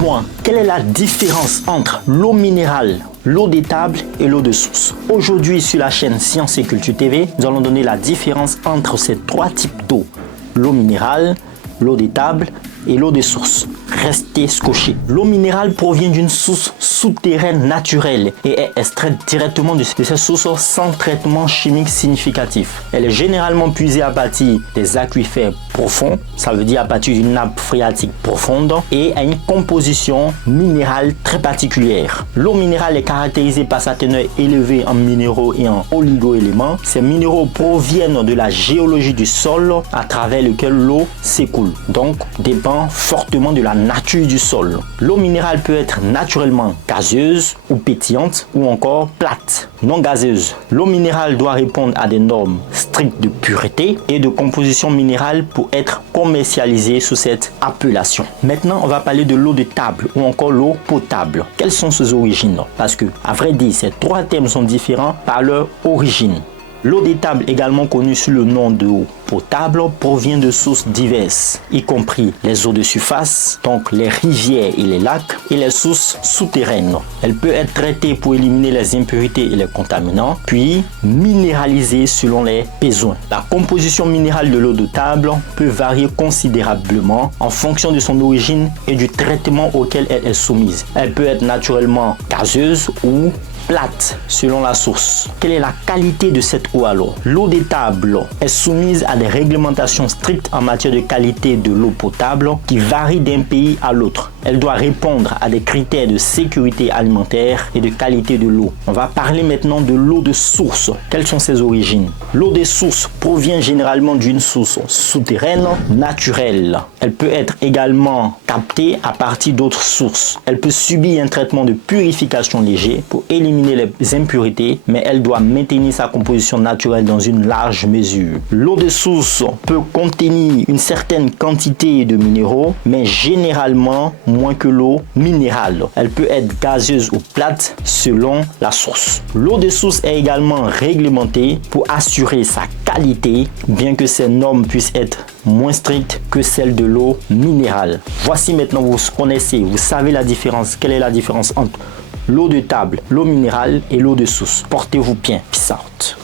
Dites-moi, quelle est la différence entre l'eau minérale, l'eau d'étable et l'eau de source? Aujourd'hui, sur la chaîne Science et Culture TV, nous allons donner la différence entre ces trois types d'eau. L'eau minérale, l'eau d'étable et l'eau de source. Restez scotchés. L'eau minérale provient d'une source souterraine naturelle et est extraite directement de cette source sans traitement chimique significatif. Elle est généralement puisée à partir des aquifères profonds, ça veut dire à partir d'une nappe phréatique profonde, et a une composition minérale très particulière. L'eau minérale est caractérisée par sa teneur élevée en minéraux et en oligo-éléments. Ces minéraux proviennent de la géologie du sol à travers lequel l'eau s'écoule, donc dépend fortement de la nature du sol. L'eau minérale peut être naturellement gazeuse ou pétillante ou encore plate, non gazeuse. L'eau minérale doit répondre à des normes strictes de pureté et de composition minérale pour être commercialisée sous cette appellation. Maintenant, on va parler de l'eau de table ou encore l'eau potable. Quelles sont ses origines? Parce que, à vrai dire, ces trois termes sont différents par leur origine. L'eau d'étable, également connue sous le nom de eau potable, provient de sources diverses, y compris les eaux de surface, donc les rivières et les lacs, et les sources souterraines. Elle peut être traitée pour éliminer les impuretés et les contaminants, puis minéralisée selon les besoins. La composition minérale de l'eau de table peut varier considérablement en fonction de son origine et du traitement auquel elle est soumise. Elle peut être naturellement gazeuse ou plate selon la source. Quelle est la qualité de cette eau alors? L'eau d'étable est soumise à des réglementations strictes en matière de qualité de l'eau potable qui varient d'un pays à l'autre. Elle doit répondre à des critères de sécurité alimentaire et de qualité de l'eau. On va parler maintenant de l'eau de source. Quelles sont ses origines? L'eau de source provient généralement d'une source souterraine naturelle. Elle peut être également captée à partir d'autres sources. Elle peut subir un traitement de purification léger pour éliminer les impuretés, mais elle doit maintenir sa composition naturelle dans une large mesure. L'eau de source peut contenir une certaine quantité de minéraux, mais généralement moins que l'eau minérale. Elle peut être gazeuse ou plate selon la source. L'eau de source est également réglementée pour assurer sa qualité, bien que ces normes puissent être moins strictes que celles de l'eau minérale. Voici maintenant, vous connaissez, vous savez la différence. Quelle est la différence entre l'eau de table, l'eau minérale et l'eau de source? Portez-vous bien. Peace out.